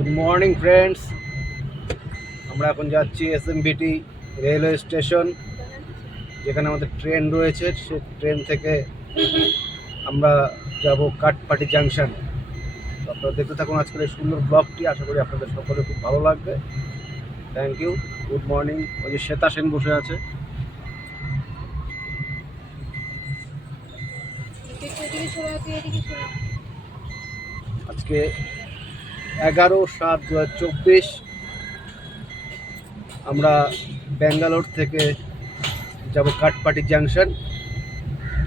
Good morning friends, আমরা এখন যাচ্ছি এসএমবিটি রেলওয়ে স্টেশন, যেখানে আমাদের ট্রেন রয়েছে। সে ট্রেন থেকে আমরা যাব কাঠপাটি জাংশন। আপনারা দেখতে থাকুন আজকের এই সুন্দর ব্লগটি। আশা করি আপনাদের সকলে খুব ভালো লাগবে। Thank you, good morning. ওই যে শ্বেতা সেন বসে আছে। আজকে 11/7/2024 আমরা ব্যাঙ্গালোর থেকে যাব কাঠপাটি জাংশন।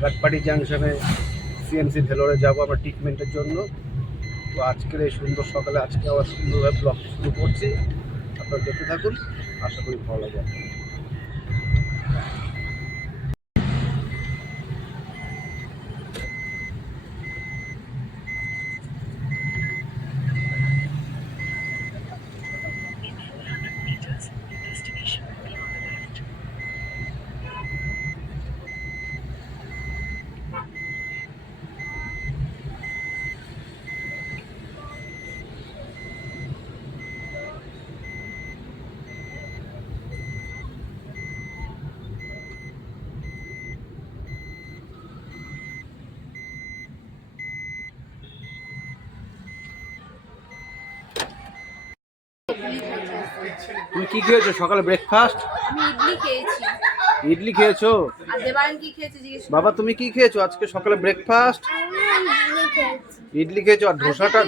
কাঠপাটি জাংশনে সিএমসি ভেলোরে যাব আমরা ট্রিটমেন্টের জন্য। তো আজকের এই সুন্দর সকালে আজকে আবার সুন্দরভাবে ব্লগ শুরু করছি। আপনারা দেখতে থাকুন, আশা করি ভালো লাগবে। তুমি কি খেয়েছো সকালে ব্রেকফাস্ট? আমি ইডলি খেয়েছি। ইডলি খেয়েছো? আর দেবায়ন কি খেয়েছে জিজ্ঞেস বাবা তুমি কি খেয়েছো আজকে সকালে ব্রেকফাস্ট? ইডলি খেয়েছো। আর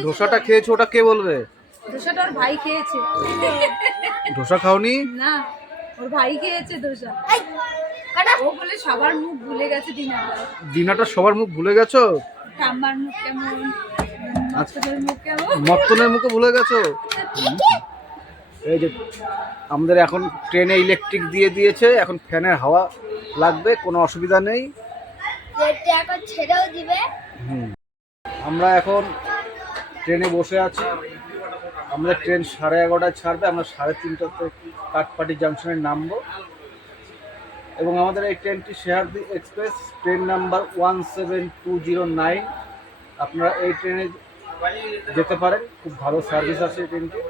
ধোসাটা খেয়েছো, ওটা কে বলবে? ধোসাটা ওর ভাই খেয়েছে। ধোসা খাওনি? না, ওর ভাই খেয়েছে ধোসা। ও বলে সবার মুখ ভুলে গেছে দিনাটা সবার মুখ ভুলে গেছো? ঠাম্মার মুখ কেমন, মত্তনের মুখ কেমন। মত্তনের মুখে ভুলে গেছো? এই যে আমাদের এখন ট্রেনে ইলেকট্রিক দিয়ে দিয়েছে, এখন ফ্যানের হাওয়া লাগবে, কোনো অসুবিধা নেই। আমরা এখন ট্রেনে বসে আছি। আমাদের ট্রেন 11:30টায় ছাড়বে। আমরা 3:30টাতে কাঠপাটি জাংশনে নামবো। এবং আমাদের এই ট্রেনটি শেয়ারদি এক্সপ্রেস, ট্রেন নাম্বার 17209। আপনারা এই ট্রেনে যেতে পারেন, খুব ভালো সার্ভিস আছে এই ট্রেনটি।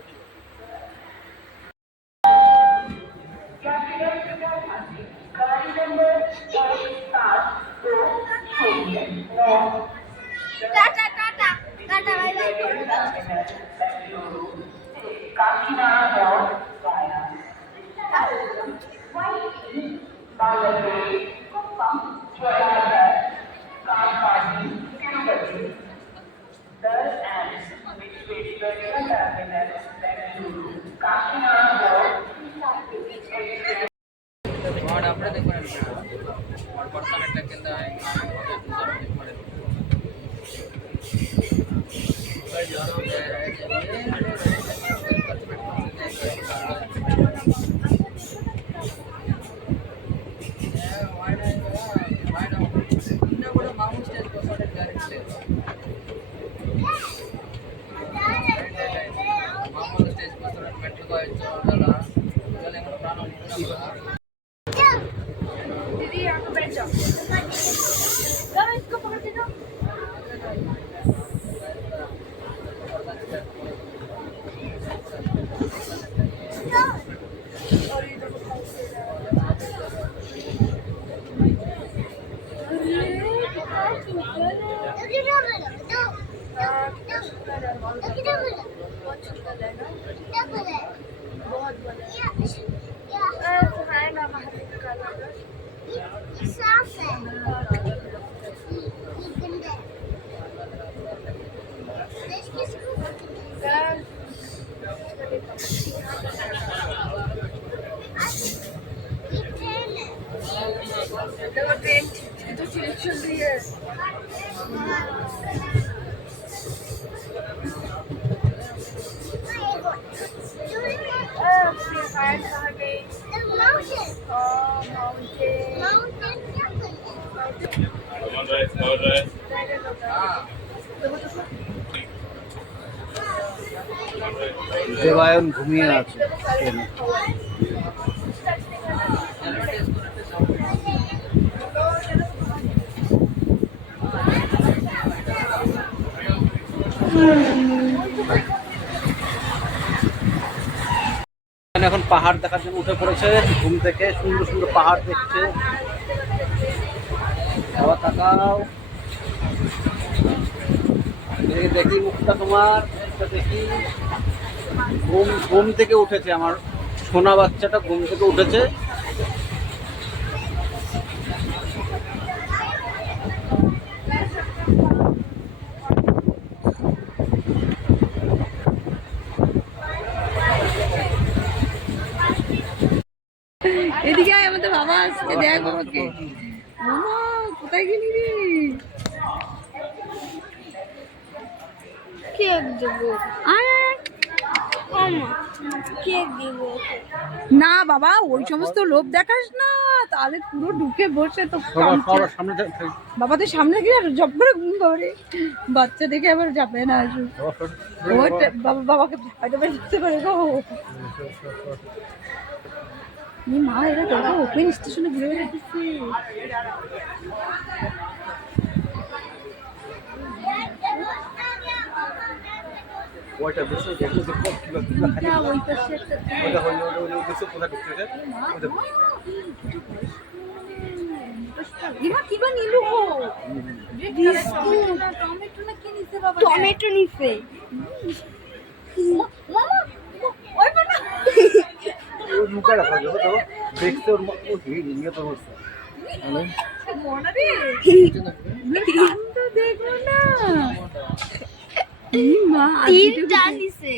দেবায়ন ঘুমিয়ে আছে। এখন পাহাড় দেখার জন্য উঠে পড়েছে, ঘুম থেকে সুন্দর সুন্দর পাহাড় দেখছে। বাবা তাকাও, দেখি মুখটা তোমার, দেখি। ঘুম থেকে উঠেছে আমার সোনা বাচ্চাটা, ঘুম থেকে উঠেছে। এদিকে আয়, আমাদের বাবা আসছে, দেখ বাবাকে। মামা কোথায় গেলি রে? কেক দেবো। আয় আয়। মামা কেক দিব। না বাবা, ওই সমস্ত লোভ দেখাস না, তাহলে পুরো ঢুকে বসে তো বাবা তো সামনে গিয়ে আর জব করে ঘুম করে, বাচ্চা দেখে আবার যাবে না। বাবা বাবাকে হয়তো বুঝতে পারে গো। মা এরা দেখো ওপেন স্টেশনে ঘুরে বেড়াচ্ছে। ওই পাশে কিবা নিলু টমেটো না কি নিছে বাবা? টমেটো নিছে। মামা ওই বানা লুকা রাখা যাবে তো, দেখতে ওর নিয়ে তো হচ্ছে মনা রে তো দেখো না। মা তিনটা নিছে।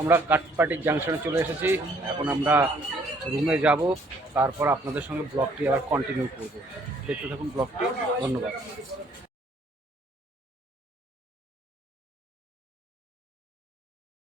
আমরা কাঠপাটির জাংশনে চলে এসেছি। এখন আমরা রুমে যাব, তারপর আপনাদের সঙ্গে ব্লগটি আবার কন্টিনিউ করব। দেখতে থাকুন ব্লগটি। ধন্যবাদ।